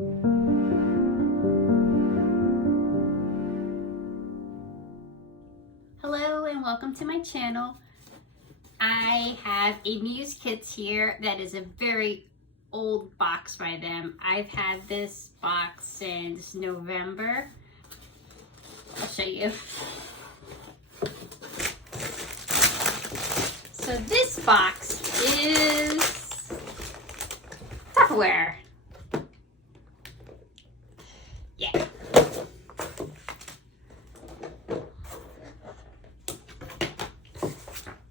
Hello and welcome to my channel. I have a Muse Kits here that is a very old box by them. I've had this box since November. I'll show you. So this box is Tupperware. Yeah.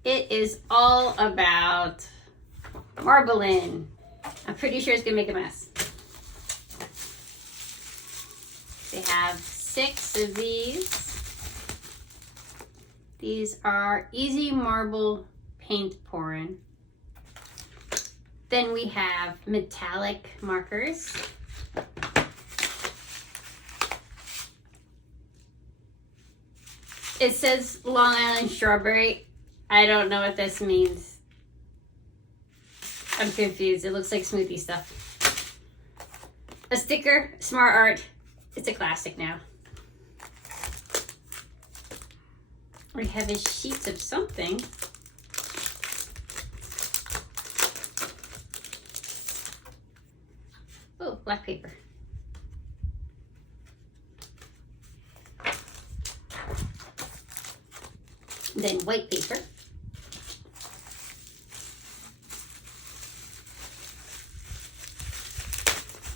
It is all about marbling. I'm pretty sure it's gonna make a mess. They have 6 of these. These are easy marble paint pouring. Then we have metallic markers. It says Long Island Strawberry. I don't know what this means. I'm confused. It looks like smoothie stuff. A sticker, Smart Art. It's a classic now. We have a sheet of something. Oh, black paper. Then white paper. Let's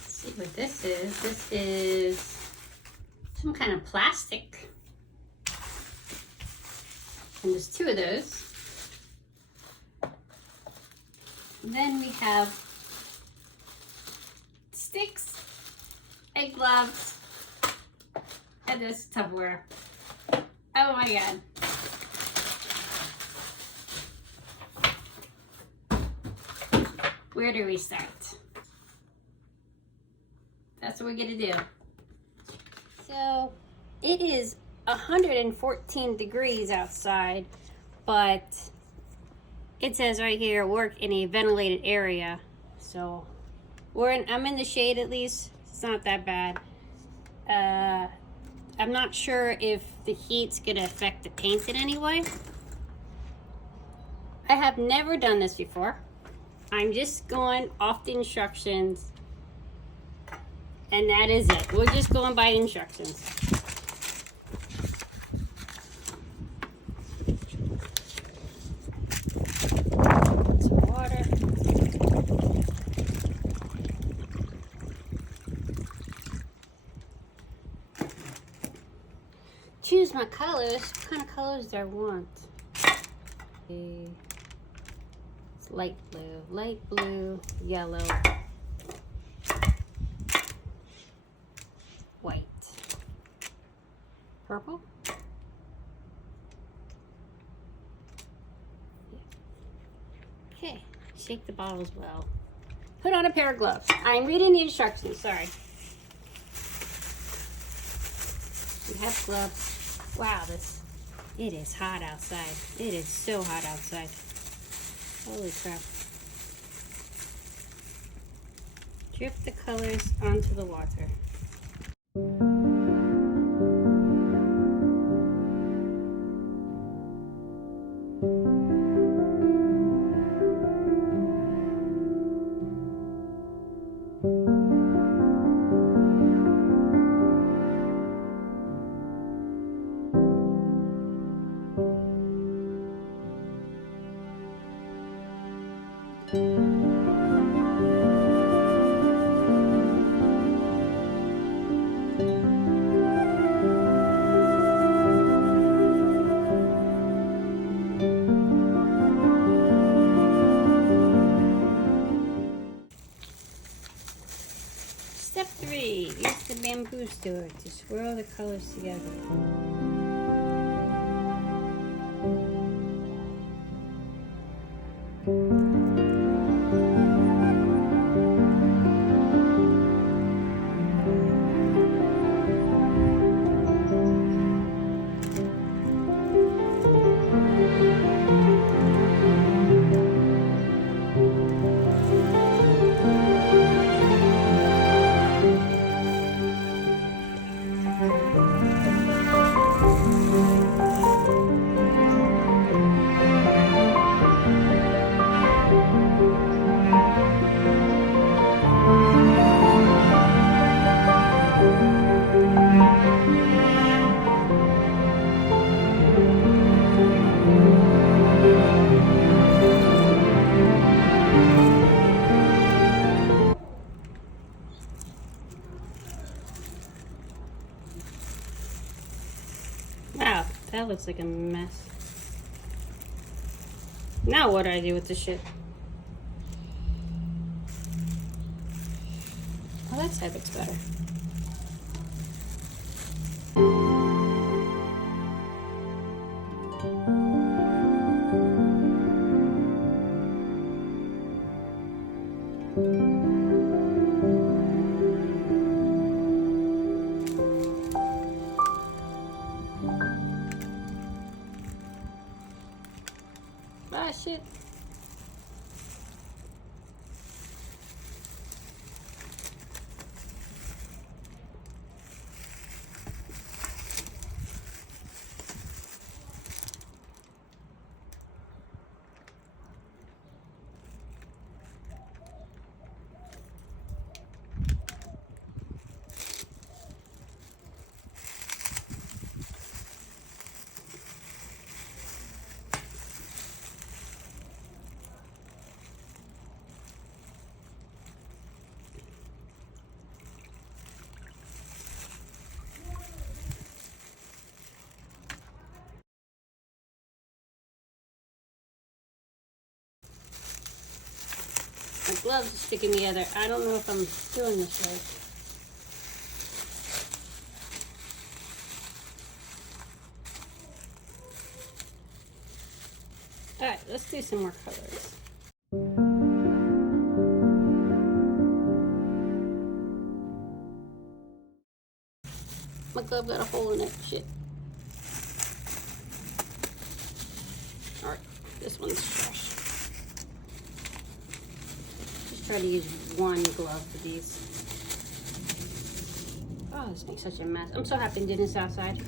see what this is. This is some kind of plastic. And there's 2 of those. Then we have sticks and gloves and this Tupperware. Oh my god. Where do we start? That's what we're gonna do. So it is 114 degrees outside, but it says right here, work in a ventilated area. So I'm in the shade at least. It's not that bad. I'm not sure if the heat's gonna affect the paint in any way. I have never done this before. I'm just going off the instructions, and that is it. We're just going by instructions. Some water. Choose my colors. What kind of colors do I want? Okay. Light blue, yellow, white, purple. Okay, shake the bottles well. Put on a pair of gloves. I'm reading the instructions, sorry. We have gloves. Wow, it is hot outside. It is so hot outside. Holy crap. Drip the colors onto the water. Step 3, use the bamboo stir to swirl the colors together. That looks like a mess. Now what do I do with this shit? Oh, that side looks better. Ah, shit. My gloves are sticking together. I don't know if I'm doing this right. Alright, let's do some more colors. My glove got a hole in it. Shit. Alright, this one's fresh. Just try to use one glove for these. Oh, this makes such a mess. I'm so happy I'm doing this outside.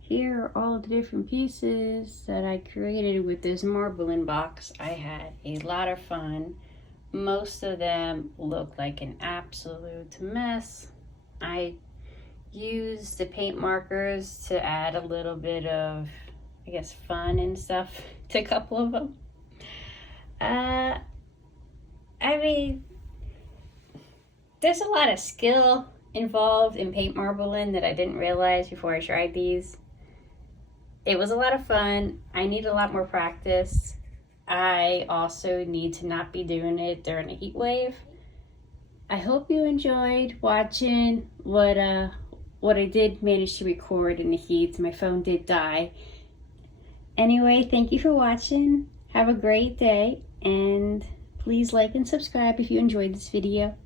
Here are all the different pieces that I created with this marbling box. I had a lot of fun. Most of them look like an absolute mess. I used the paint markers to add a little bit of, I guess, fun and stuff to a couple of them. I mean, there's a lot of skill involved in paint marbling that I didn't realize before I tried these. It was a lot of fun. I need a lot more practice. I also need to not be doing it during a heat wave. I hope you enjoyed watching what I did manage to record in the heat. My phone did die. Anyway, thank you for watching. Have a great day, and please like and subscribe if you enjoyed this video.